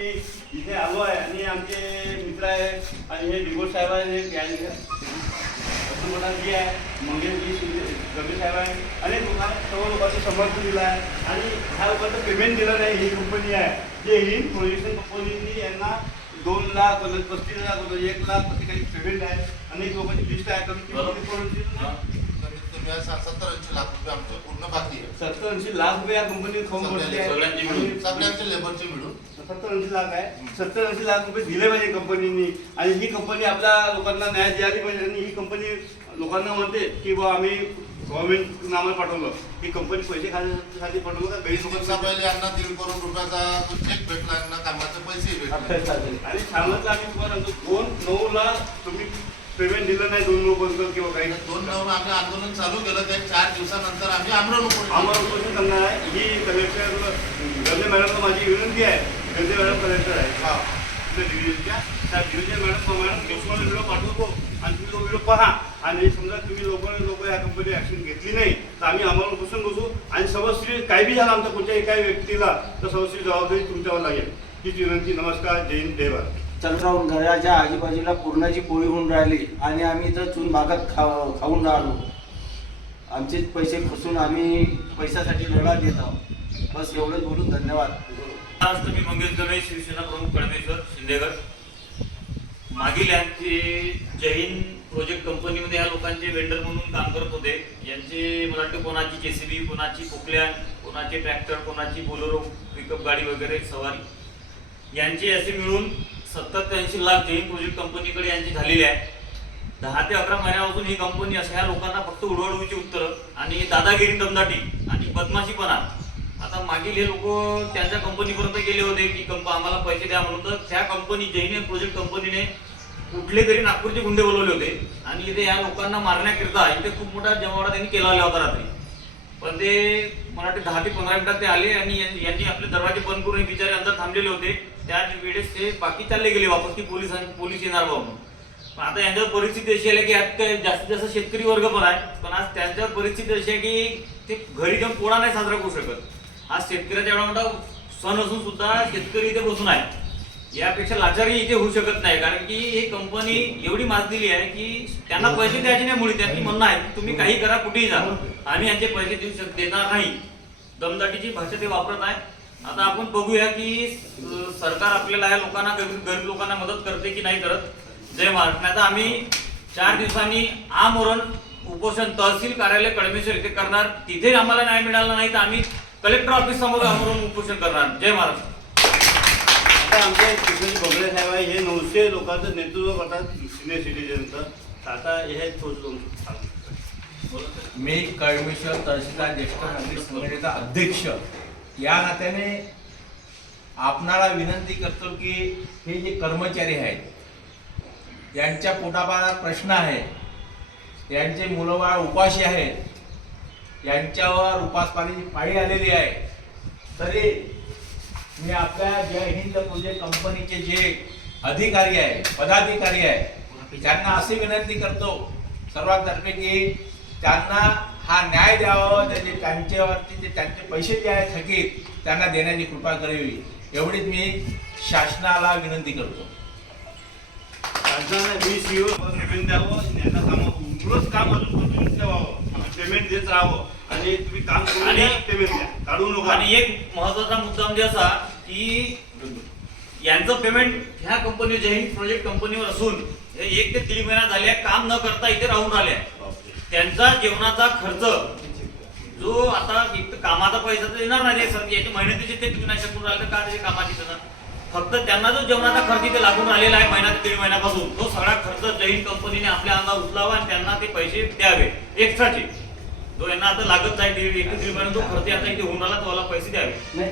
इथे आलो आहे आणि आमचे मित्र आहे आणि हे डिगोट साहेब आहे हे गॅ- वसंतमठाजी आहे. मंगेशजी शिंदे गंभीर साहेब आहे. अनेक लोकांना सर्व लोकांचं समर्थन दिलं आहे. आणि ह्या लोकांचं पेमेंट दिलं नाही ही कंपनी आहे. जे ही प्रोजेक्शन कंपनीनी यांना दोन लाख पस्तीस लाख एक लाख प्रत्येकाची पेमेंट आहे. अनेक लोकांची लिस्ट आहे. कमी सत्तर ऐंशी लाख रुपये आमचे पूर्ण बाकी आहे. सत्तर ऐंशी लाख रुपये या. सगळ्यांची मिळून. आणि सगळ्यांचे लेबरचे मिळून. सत्तर ऐंशी लाख आहे. सत्तर ऐंशी लाख रुपये दिले पाहिजे कंपनीनी आणि ही कंपनी आपल्या लोकांना न्याय द्यायला पाहिजे. आणि ही कंपनी लोकांना म्हणते की बा आम्ही गव्हर्नमेंट नामाला पाठवलं. ही कंपनी पैसे खाण्यासाठी पाठवलं का? दिवसा पहिले यांना दीड करोड रुपयाचा चेक भेटला. यांना कामाचे पैसे भेटले. आणि सांगितलं आम्ही तुम्हाला सांगतो दोन नऊ लाख तुम्ही पेमेंट दिलं नाही दोन लोक किंवा काही. दोन नऊ आम्ही आंदोलन चालू केलं. ते चार दिवसानंतर आम्ही आमरण क्वेश्चन करणार आहे. ही कलेक्टर गंदे मॅडमला माझी विनंती आहे. गंदे मॅडम कलेक्टर आहे हा. त्या डिव्हिजनच्या त्या डिव्हिजन मॅडम मॅडम तुम्हाला व्हिडिओ पाठवतो आणि तुम्ही तो व्हिडिओ पहा. आणि समजा तुम्ही लोकांनी लोक या कंपनी ॲक्शन घेतली नाही तर आम्ही आम्हाला बसून बसू. आणि सर्वस्वी काही बी झालं आमच्या कुठच्याही काही व्यक्तीला तर समस्या जबाबदारी तुमच्यावर लागेल. हीच विनंती. नमस्कार. जय हिंद. जय भारत. चंद्रावून घराच्या आजूबाजूला पूर्णाची पोळी होऊन राहिली आणि आम्ही इथं चून भागात खा खाऊन राहिलो. आमचेच पैसे फसून आम्ही पैशासाठी लढा देत आहोत. बस एवढंच बोलून धन्यवाद. आज तुम्ही मंगेश गणेश शिवसेना प्रमुख कळमेश्वर शिंदेगड. मागील यांचे जैन प्रोजेक्ट कंपनीमध्ये या लोकांचे वेंडर म्हणून काम करत होते. यांचे मला वाटतं कोणाची जेसीबी कोणाची पोकल्यान कोणाचे ट्रॅक्टर कोणाची बोलेरो पिकअप गाडी वगैरे सवारी. यांचे असे मिळून सत्तर ते ऐंशी लाख जैन प्रोजेक्ट कंपनीकडे यांची झालेली आहे. दहा ते अकरा महिन्यापासून ही कंपनी अशा लोकांना फक्त उडवडवीची उत्तरं आणि दादागिरी दमदाटी आणि बदमाशीपणा मागील हे लोक त्यांच्या कंपनीपर्यंत गेले होते की कंप आम्हाला पैसे द्या म्हणून. तर त्या कंपनी जैन प्रोजेक्ट कंपनीने कुठले तरी नागपूरचे गुंडे बोलवले होते. आणि इथे या लोकांना मारण्याकरिता इथे खूप मोठा जमावडा त्यांनी केला होता रात्री. पण ते मला वाटते दहा ते पंधरा मिनिटात ते आले आणि यांनी आपले दरवाजे बंद करून बिचारे अंदर थांबलेले होते. त्याच वेळेस ते बाकी चालले गेले वापस की पोलीस पोलीस येणार बा म्हणून. पण आता यांच्यावर परिस्थिती अशी आहे की आता काय जास्तीत जास्त शेतकरी वर्ग पण आहे. पण आज त्यांच्यावर परिस्थिती अशी आहे की ते घरी जाऊन पोळा नाही साजरा करू शकत. आज शेतकऱ्याचा एवढा मोठा सण असून सुद्धा शेतकरी इथे बसून आहे. यापेक्षा लाचारी इथे होऊ शकत नाही कारण की ही कंपनी एवढी दिली आहे की त्यांना पैसे द्यायचे नाही मुळे. त्यांनी म्हणणं आहे की तुम्ही काही करा कुठेही जा. आम्ही यांचे पैसे देऊ शक देणार नाही. दमदाटीची भाषा ते वापरत आहे. आता आपण बघूया की सरकार आपल्याला या लोकांना गरीब गरीब लोकांना मदत करते की नाही करत? जय महाराष्ट्र. नाही तर आम्ही चार दिवसांनी आमरण उपोषण तहसील कार्यालय कळमेश्वर इथे करणार. तिथे आम्हाला न्याय मिळाला नाही तर आम्ही कलेक्टर ऑफिस समोर आमरण उपोषण करणार. जय महाराष्ट्र आता आमचे कृष्णाजी बगडे साहेब आहे हे नऊशे लोकांचं नेतृत्व करतात सिनियर सिटीजनचं आता हे थोडं मी कळमेश्वर तहसीलदार ज्येष्ठ नागरिक संघटनेचा अध्यक्ष. या नात्याने आपणाला विनंती करतो की हे जे कर्मचारी आहेत यांच्या पोटापाला प्रश्न आहे यांचे मुलंबाळ उपाशी आहेत यांच्यावर उपासमारीची पाळी आलेली आहे. तरी मी आपल्या जय हिंद प्रोजेक्ट कंपनीचे जे अधिकारी आहे पदाधिकारी आहे त्यांना अशी विनंती करतो. सर्वांतर्फे की त्यांना हा न्याय द्यावा त्याचे त्यांच्यावरती जे त्यांचे पैसे जे आहेत थकीत त्यांना देण्याची कृपा करावी. एवढीच मी शासनाला विनंती करतो. शासनाला वीस सीओ पेमेंट द्यावं यांना उलट काम अजून कंटिन्यू ठेवावं. पेमेंट देत राहावं. आणि तुम्ही काम करून आणि- पेमेंट द्या. काढू नका. आणि एक महत्त्वाचा मुद्दा म्हणजे असा की यांचं पेमेंट ह्या कंपनी जय हिंद प्रोजेक्ट कंपनीवर असून हे एक ते दीड महिना झाले काम न करता इथे राहून राहिले त्यांचा जेवणाचा खर्च जो आता एक तर कामाचा पैसा तर येणार नाही सर. याची मेहनतीचे ते तुम्ही नाही शकून राहिले का त्याचे कामाची तर फक्त त्यांना जो जेवणाचा खर्च इथे लागून आलेला आहे महिना ते दीड महिन्यापासून तो सगळा खर्च हिंद कंपनीने आपल्या अंगावर उचलावा आणि त्यांना ते पैसे द्यावे एक्स्ट्राचे. जो यांना आता लागत नाही दीड एक ते दीड महिना जो खर्च आता इथे होऊन आला तो पैसे द्यावे.